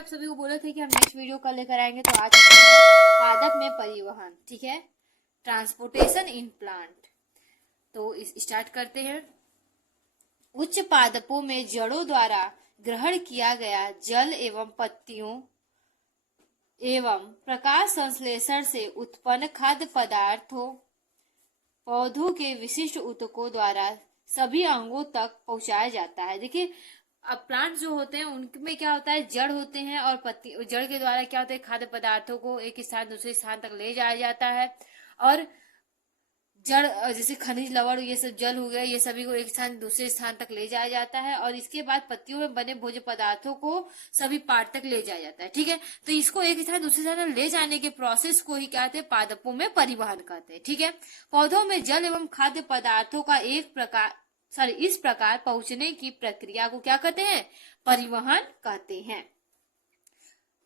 आप सभी को बोले थे कि हम नेक्स्ट वीडियो कल लेकर आएंगे, तो आज पादप में परिवहन, ठीक है, ट्रांसपोर्टेशन इन प्लांट। तो इस स्टार्ट करते हैं। उच्च पादपों में जड़ों द्वारा ग्रहण किया गया जल एवं पत्तियों एवं प्रकाश संश्लेषण से उत्पन्न खाद्य पदार्थों पौधों के विशिष्ट ऊतकों द्वारा सभी अंगों तक पहुंचाया जाता है। देखिए, अब प्लांट जो होते हैं उनमें क्या होता है, जड़ होते हैं और पत्ती, जड़ के द्वारा क्या होता है, खाद्य पदार्थों को एक स्थान दूसरे स्थान तक ले जाया जाता है। और जड़ जैसे खनिज लवण, ये सब जल हो गया, ये सभी को एक स्थान दूसरे स्थान तक ले जाया जाता है। और इसके बाद पत्तियों में बने भोज्य पदार्थों को सभी पार्ट तक ले जाया जाता है, ठीक है। तो इसको एक स्थान दूसरे स्थान ले जाने के प्रोसेस को ही क्या कहते हैं, पादपों में परिवहन कहते हैं, ठीक है। पौधों में जल एवं खाद्य पदार्थों का इस प्रकार पहुंचने की प्रक्रिया को क्या कहते हैं, परिवहन कहते हैं।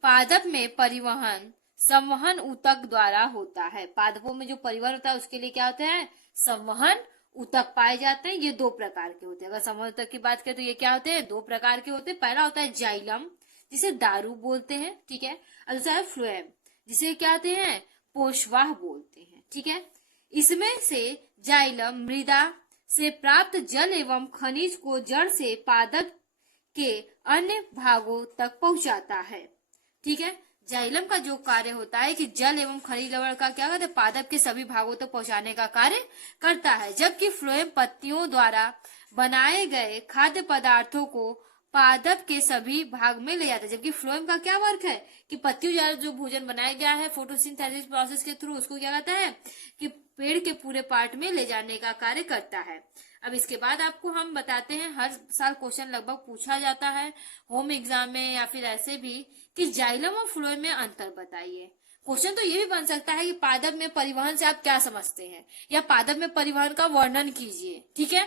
पादप में परिवहन संवहन ऊतक द्वारा होता है। पादपों में जो परिवहन होता है उसके लिए क्या होता है, संवहन ऊतक पाए जाते हैं। ये दो प्रकार के होते हैं। अगर संवहन ऊतक की बात करें तो ये क्या होते हैं, दो प्रकार के होते हैं। पहला होता है जाइलम, जिसे दारू बोलते हैं, ठीक है। और दूसरा है फ्लोएम, जिसे क्या होते हैं, पोषवाह बोलते हैं, ठीक है। इसमें से जाइलम मृदा से प्राप्त जल एवं खनिज को जड़ से पादप के अन्य भागों तक पहुंचाता है, ठीक है। जाइलम का जो कार्य होता है कि जल एवं खनिज लवण का क्या करते हैं, पादप के सभी भागों तक पहुंचाने का कार्य करता है। जबकि फ्लोएम पत्तियों द्वारा बनाए गए खाद्य पदार्थों को पादप के सभी भाग में ले जाता है। जबकि फ्लोएम का क्या वर्क है कि पत्तियों द्वारा जो भोजन बनाया गया है फोटोसिंथेसिस प्रोसेस के थ्रू, उसको क्या कहता है कि पेड़ के पूरे पार्ट में ले जाने का कार्य करता है। अब इसके बाद आपको हम बताते हैं, हर साल क्वेश्चन लगभग पूछा जाता है होम एग्जाम में या फिर ऐसे भी, कि जाइलम और फ्लोएम में अंतर बताइए। क्वेश्चन तो ये भी बन सकता है कि पादप में परिवहन से आप क्या समझते हैं, या पादप में परिवहन का वर्णन कीजिए, ठीक है।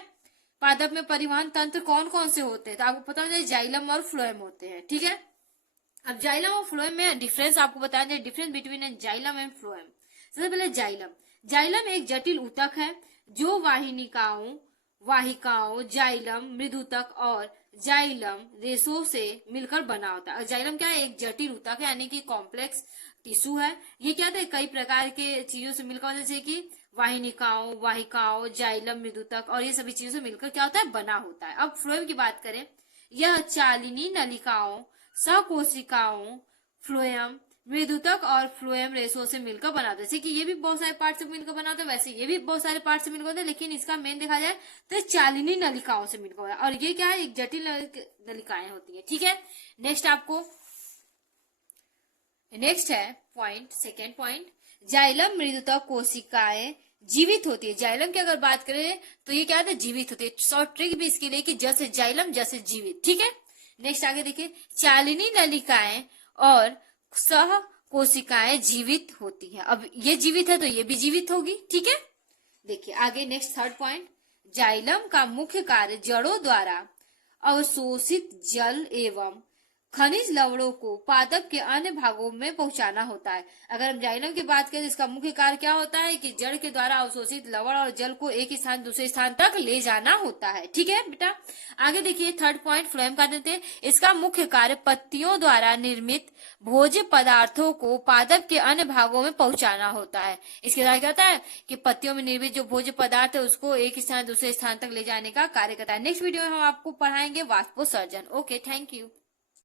पादप में परिवहन तंत्र कौन कौन से होते हैं, तो आपको पता होना चाहिए जाइलम और फ्लोएम होते हैं, ठीक है। अब जाइलम और फ्लोएम में डिफरेंस आपको बताया जाए, difference between xylem and phloem. सबसे पहले जाइलम एक जटिल ऊतक है जो वाहिकाओं, जाइलम मृदुतक और जाइलम रेशों से मिलकर बना होता है। जाइलम क्या है, एक जटिल ऊतक है, यानी कि कॉम्प्लेक्स टिश्यू है। ये क्या है, कई प्रकार के चीजों से मिलकर, जैसे कि वाहिकाओं, जाइलम मृदुतक और ये सभी चीजों से मिलकर क्या होता है, बना होता है। अब फ्लोएम की बात करें, यह चालिनी नलिकाओं, सकोशिकाओं, फ्लोएम मृदुतक और फ्लोएम रेशों से मिलकर बनाता है। जैसे कि ये भी बहुत सारे पार्ट से मिलकर बनाता है, वैसे ये भी बहुत सारे पार्ट से मिलकर होता है, लेकिन इसका मेन देखा जाए तो चालिनी नलिकाओं से मिलकर होता है। और ये क्या है, एक जटिल नलिकाएं होती है, ठीक है। नेक्स्ट है पॉइंट, सेकेंड पॉइंट, जाइलम मृदुतक कोशिकाएं जीवित होती है। जाइलम की अगर बात करें तो ये क्या है, जीवित होती है। शॉर्ट ट्रिक भी इसके लिए कि जैसे जाइलम जैसे जीवित, ठीक है। नेक्स्ट आगे देखिए, चालिनी नलिकाएं और सह कोशिकाएं जीवित होती हैं। अब ये जीवित है तो ये भी जीवित होगी, ठीक है। देखिए आगे नेक्स्ट थर्ड पॉइंट, जाइलम का मुख्य कार्य जड़ों द्वारा अवशोषित जल एवं खनिज लवणों को पादप के अन्य भागों में पहुंचाना होता है। अगर हम जाइलम की बात करें तो इसका मुख्य कार्य क्या होता है कि जड़ के द्वारा अवशोषित लवण और जल को एक स्थान दूसरे स्थान तक ले जाना होता है, ठीक है बेटा। आगे देखिए थर्ड पॉइंट, फ्लोएम का देते हैं, इसका मुख्य कार्य पत्तियों द्वारा निर्मित भोज्य पदार्थों को पादप के अन्य भागों में पहुंचाना होता है। इसके द्वारा क्या होता है कि पत्तियों में निर्मित जो भोज्य पदार्थ है उसको एक स्थान दूसरे स्थान तक ले जाने का कार्य करता है। नेक्स्ट वीडियो में हम आपको पढ़ाएंगे वाष्पोत्सर्जन। Okay, thank you.